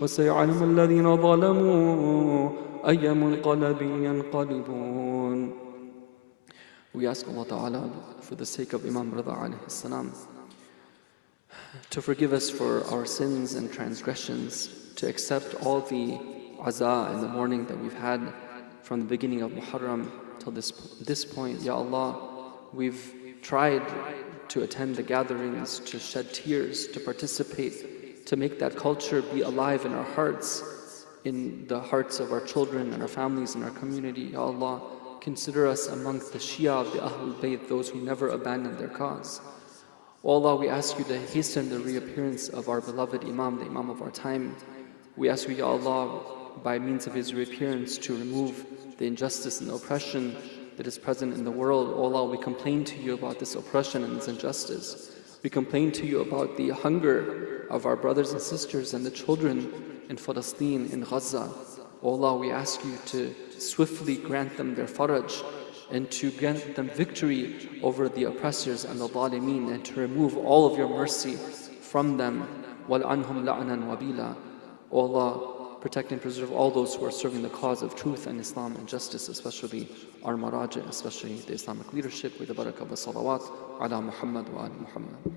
وسيعلم الذين ظلموا أي منقلب ينقلبون. We ask Allah Ta'ala for the sake of Imam Ridha alayhi salam to forgive us for our sins and transgressions, to accept all the aza in the morning that we've had from the beginning of Muharram till this point. Ya Allah, we've tried to attend the gatherings, to shed tears, to participate, to make that culture be alive in our hearts, in the hearts of our children and our families and our community. Ya Allah, consider us amongst the Shia of the Ahlul Bayt, those who never abandoned their cause. O Allah, we ask you to hasten the reappearance of our beloved Imam, the Imam of our time. We ask you, Ya Allah, by means of his reappearance, to remove the injustice and oppression that is present in the world. O Allah, we complain to you about this oppression and this injustice. We complain to you about the hunger of our brothers and sisters and the children in Palestine, in Gaza. O Allah, we ask you to swiftly grant them their faraj, and to grant them victory over the oppressors and the zalimeen, and to remove all of your mercy from them. وَالْعَنْهُمْ لَعْنًا وَبِيلًا. O Allah, protect and preserve all those who are serving the cause of truth and Islam and justice, especially our maraja, especially the Islamic leadership, with the barakah of salawat ala Muhammad wa ala Muhammad.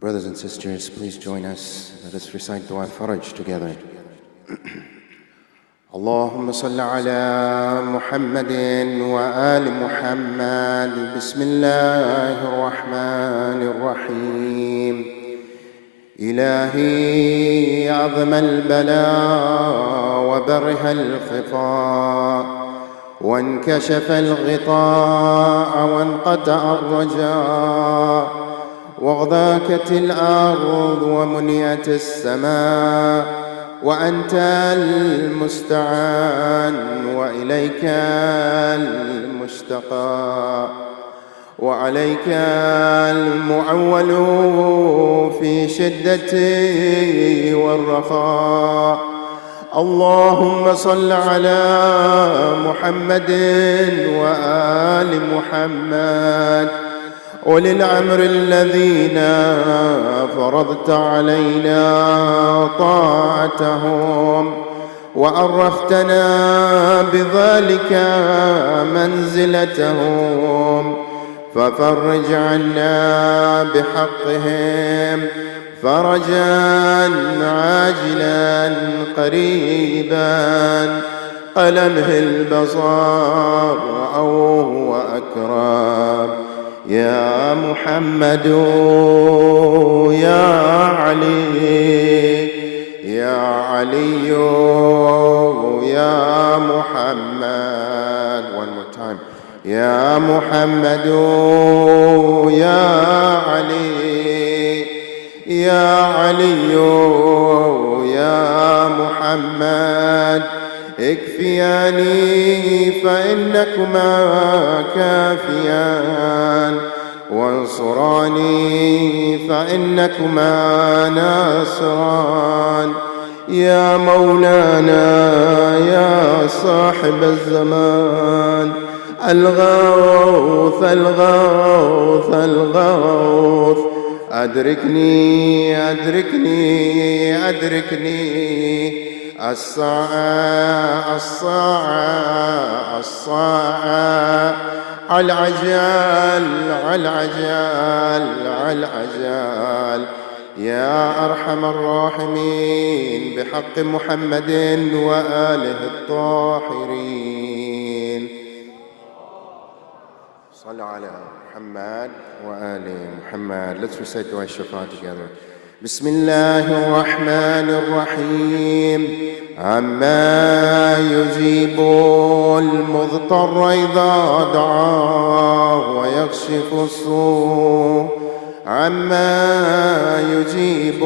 Brothers and sisters, please join us. Let us recite Dua Faraj together. اللهم صل على محمد وآل محمد. بسم الله الرحمن الرحيم. إلهي عظم البلاء وبرها الخفاء، وانكشف الغطاء وانقطع الرجاء، وضاقت الأرض ومنيت السماء، وأنت المستعان وإليك المشتقى، وعليك المعول في شدتي والرخاء. اللهم صل على محمد وآل محمد أولي الأمر الذين فرضت علينا طاعتهم وعرفتنا بذلك منزلتهم، ففرج عنا بحقهم فرجا عاجلا قريبا قلمه البصار أو هو أكرم. يا محمد يا علي يا علي يا محمد. One more time. يا محمد يا علي يا علي يا محمد، اكفياني فإنكما كافيان، وانصراني فإنكما ناصران. يا مولانا يا صاحب الزمان، الغوث الغوث الغوث، أدركني أدركني أدركني. الساعة الساعة الساعة، العجال العجال العجال. يا أرحم الراحمين بحق محمد وآله الطاهرين. صلوا على محمد وآل محمد. Let's recite dua shafaat together. بسم الله الرحمن الرحيم. عما يجيب المضطر إذا دعاه ويكشف السوء، عما يجيب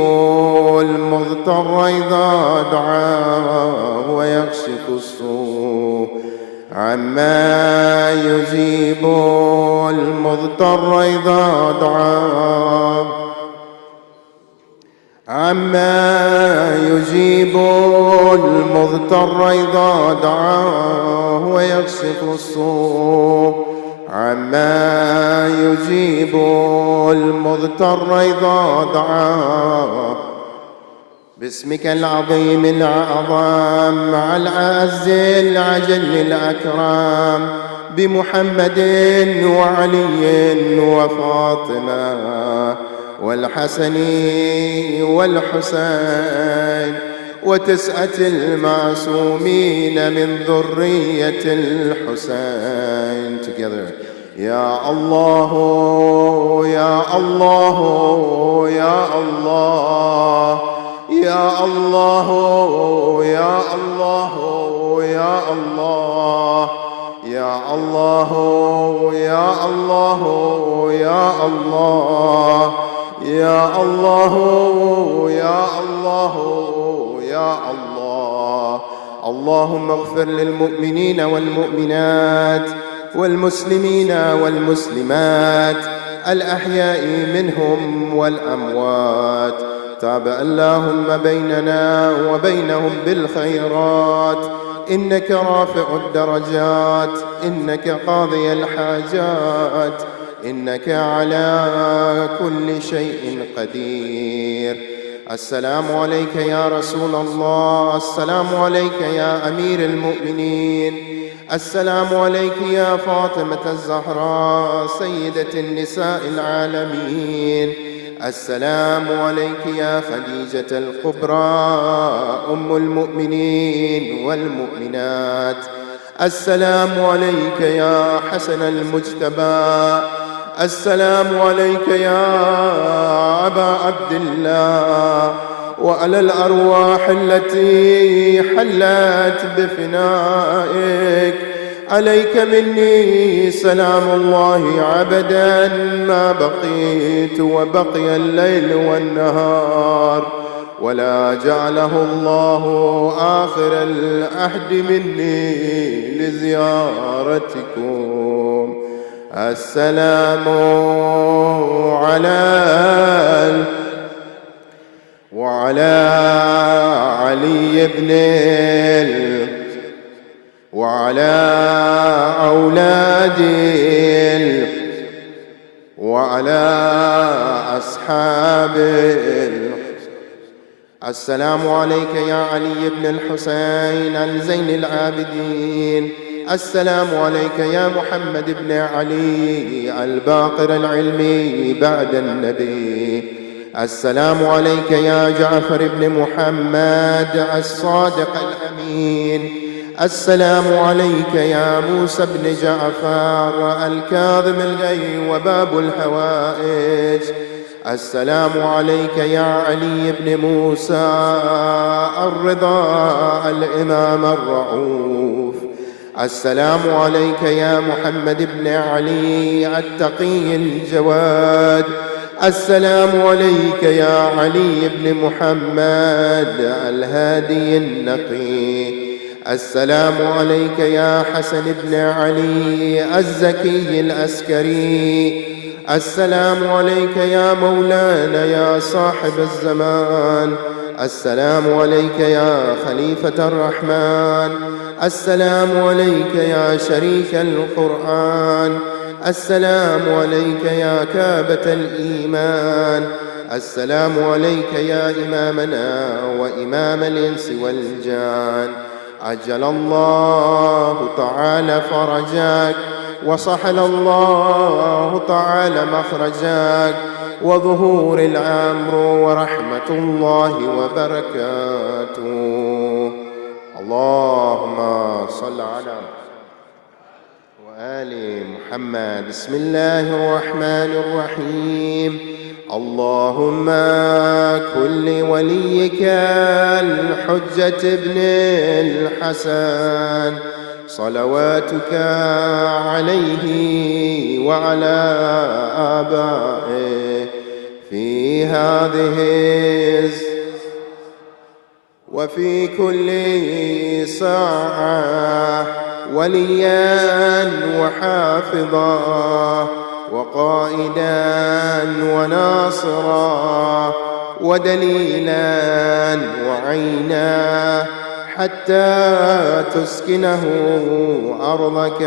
المضطر إذا دعاه ويكشف السوء، عما يجيب المضطر إذا دعاه، عما يجيب المضطر إذا دعاه ويكشف السوء، عما يجيب المضطر إذا دعاه. باسمك العظيم الأعظم مع الأعز العجل الأكرم، بمحمد وعلي وفاطمة والحسن والحسين وتسعة المعصومين من ذرية الحسين. Together. يا الله يا الله يا الله يا الله يا الله يا الله يا الله يا الله يا الله يا الله يا الله يا الله. اللهم اغفر للمؤمنين والمؤمنات والمسلمين والمسلمات الأحياء منهم والأموات. تاب اللهم بيننا وبينهم بالخيرات، إنك رافع الدرجات، إنك قاضي الحاجات، إنك على كل شيء قدير. السلام عليك يا رسول الله، السلام عليك يا أمير المؤمنين، السلام عليك يا فاطمة الزهراء سيدة النساء العالمين، السلام عليك يا خديجة الكبرى أم المؤمنين والمؤمنات. السلام عليك يا حسن المجتبى. السلام عليك يا أبا عبد الله، وعلى الأرواح التي حلت بفنائك. عليك مني سلام الله عبدا ما بقيت وبقي الليل والنهار، ولا جعله الله آخر العهد مني لزيارتكم. السلام وعلى علي بن وعلى أولادي وعلى أصحابه. السلام عليك يا علي بن الحسين الزين العابدين. السلام عليك يا محمد بن علي الباقر العلمي بعد النبي. السلام عليك يا جعفر بن محمد الصادق الأمين. السلام عليك يا موسى بن جعفر الكاظم الغيظ وباب الحوائج. السلام عليك يا علي بن موسى الرضا الإمام الرؤوف. السلام عليك يا محمد بن علي التقي الجواد. السلام عليك يا علي بن محمد الهادي النقي. السلام عليك يا حسن بن علي الزكي العسكري. السلام عليك يا مولانا يا صاحب الزمان. السلام عليك يا خليفة الرحمن. السلام عليك يا شريك القرآن. السلام عليك يا كابة الإيمان. السلام عليك يا إمامنا وإمام الإنس والجان. عجل الله تعالى فرجك، وصحل الله تعالى مخرجك، وظهور الأمر ورحمة الله وبركاته. اللهم صل على وآل محمد. بسم الله الرحمن الرحيم. اللهم كن لوليك الحجة ابن الحسن صلواتك عليه وعلى آبائه في هذه وفي كل ساعة وليا وحافظا وقائدا وناصرا ودليلا وعينا، حتى تسكنه أرضك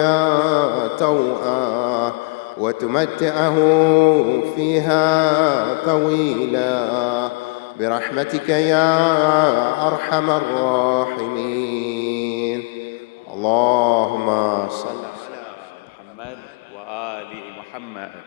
توءا وتمتعه فيها طويلا برحمتك يا أرحم الراحمين. اللهم صل